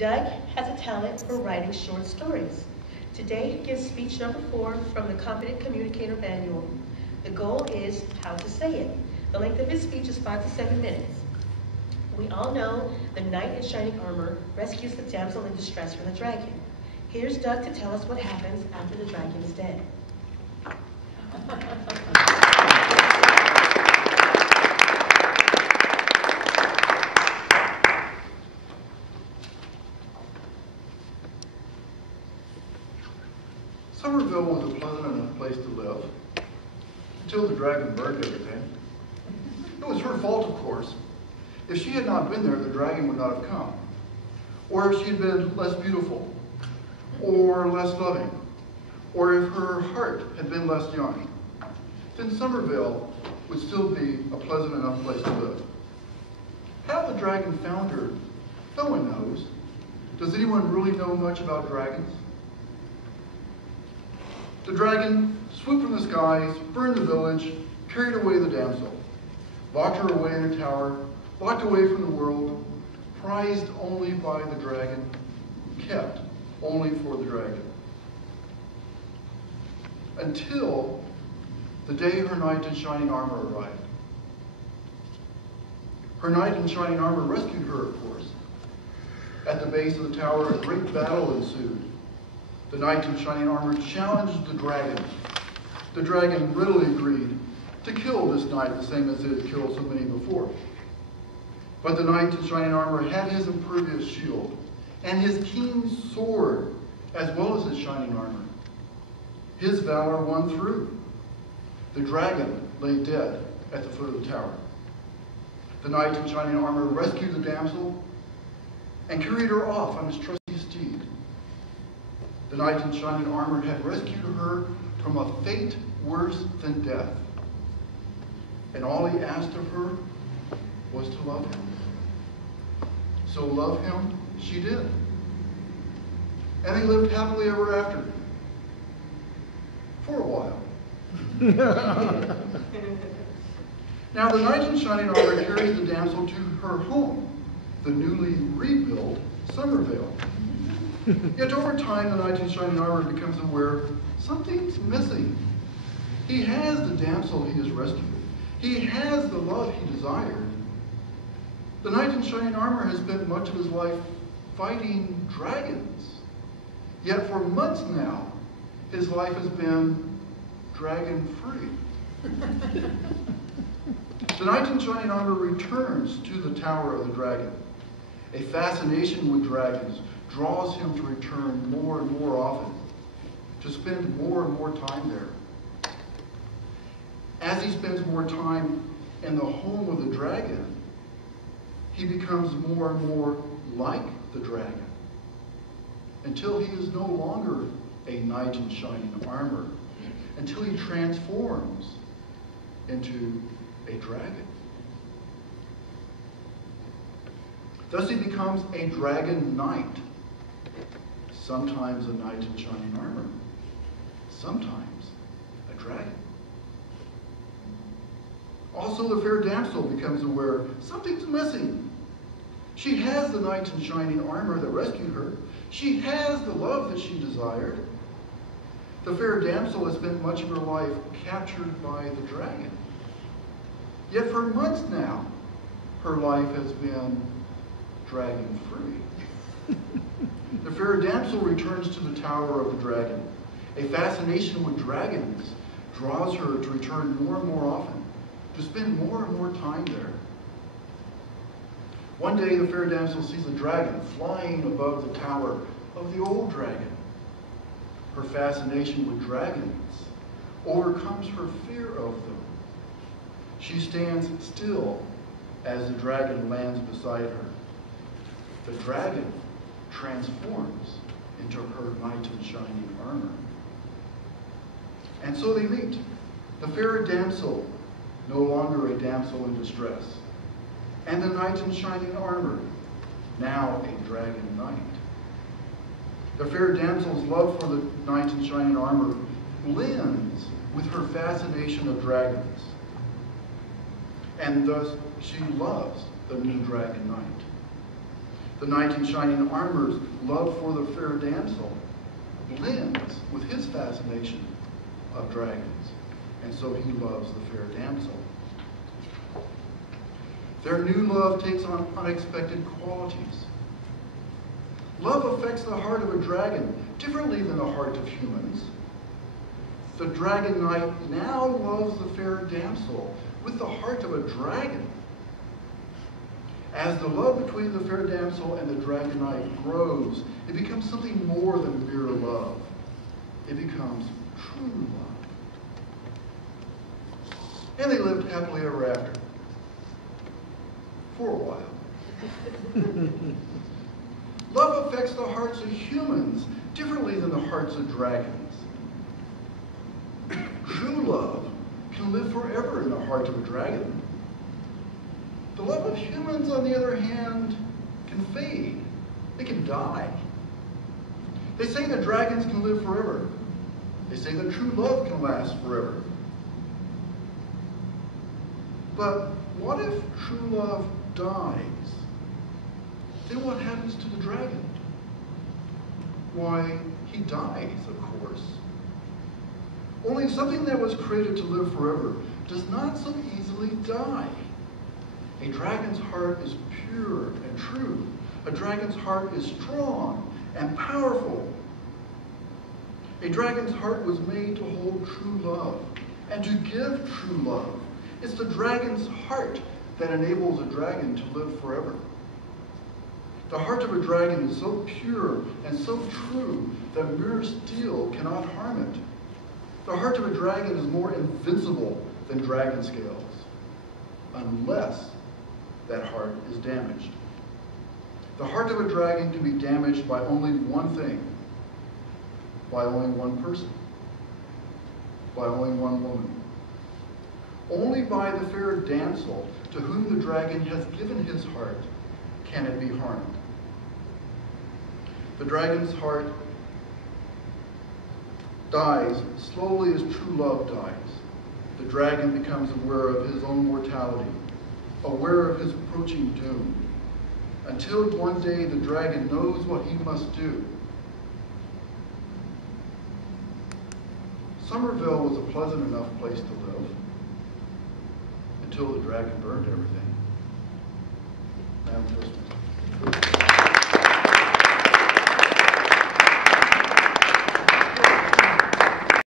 Doug has a talent for writing short stories. Today he gives speech number 4 from the Competent Communicator Manual. The goal is how to say it. The length of his speech is 5 to 7 minutes. We all know the knight in shining armor rescues the damsel in distress from the dragon. Here's Doug to tell us what happens after the dragon is dead. Somerville was a pleasant enough place to live, until the dragon burned everything. It was her fault, of course. If she had not been there, the dragon would not have come. Or if she had been less beautiful, or less loving, or if her heart had been less young, then Somerville would still be a pleasant enough place to live. How the dragon found her, no one knows. Does anyone really know much about dragons? The dragon swooped from the skies, burned the village, carried away the damsel, locked her away in a tower, locked away from the world, prized only by the dragon, kept only for the dragon. Until the day her knight in shining armor arrived. Her knight in shining armor rescued her, of course. At the base of the tower, a great battle ensued. The knight in shining armor challenged the dragon. The dragon readily agreed to kill this knight the same as it had killed so many before. But the knight in shining armor had his impervious shield and his keen sword as well as his shining armor. His valor won through. The dragon lay dead at the foot of the tower. The knight in shining armor rescued the damsel and carried her off on his trusty steed. The knight in shining armor had rescued her from a fate worse than death. And all he asked of her was to love him. So love him she did. And they lived happily ever after. For a while. Now the knight in shining armor carries the damsel to her home, the newly rebuilt Somerville. Yet over time, the knight in shining armor becomes aware something's missing. He has the damsel he has rescued. He has the love he desired. The knight in shining armor has spent much of his life fighting dragons. Yet for months now, his life has been dragon-free. The knight in shining armor returns to the tower of the dragon. A fascination with dragons draws him to return more and more often, to spend more and more time there. As he spends more time in the home of the dragon, he becomes more and more like the dragon, until he is no longer a knight in shining armor, until he transforms into a dragon. Thus he becomes a dragon knight, sometimes a knight in shining armor, sometimes a dragon. Also the fair damsel becomes aware something's missing. She has the knight in shining armor that rescued her. She has the love that she desired. The fair damsel has spent much of her life captured by the dragon. Yet for months now, her life has been dragon-free. The fair damsel returns to the tower of the dragon. A fascination with dragons draws her to return more and more often, to spend more and more time there. One day the fair damsel sees a dragon flying above the tower of the old dragon. Her fascination with dragons overcomes her fear of them. She stands still as the dragon lands beside her. The dragon transforms into her knight in shining armor. And so they meet. The fair damsel, no longer a damsel in distress, and the knight in shining armor, now a dragon knight. The fair damsel's love for the knight in shining armor blends with her fascination of dragons, and thus she loves the new dragon knight. The knight in shining armor's love for the fair damsel blends with his fascination of dragons, and so he loves the fair damsel. Their new love takes on unexpected qualities. Love affects the heart of a dragon differently than the heart of humans. The dragon knight now loves the fair damsel with the heart of a dragon. As the love between the fair damsel and the dragon knight grows, it becomes something more than mere love. It becomes true love. And they lived happily ever after. For a while. Love affects the hearts of humans differently than the hearts of dragons. True love can live forever in the heart of a dragon. The love of humans, on the other hand, can fade. It can die. They say that dragons can live forever. They say that true love can last forever. But what if true love dies? Then what happens to the dragon? Why, he dies, of course. Only something that was created to live forever does not so easily die. A dragon's heart is pure and true. A dragon's heart is strong and powerful. A dragon's heart was made to hold true love and to give true love. It's the dragon's heart that enables a dragon to live forever. The heart of a dragon is so pure and so true that mere steel cannot harm it. The heart of a dragon is more invincible than dragon scales, unless that heart is damaged. The heart of a dragon can be damaged by only one thing, by only one person, by only one woman. Only by the fair damsel to whom the dragon has given his heart can it be harmed. The dragon's heart dies slowly as true love dies. The dragon becomes aware of his own mortality, aware of his approaching doom, until one day the dragon knows what he must do. Somerville was a pleasant enough place to live until the dragon burned everything. Now, Toastmasters.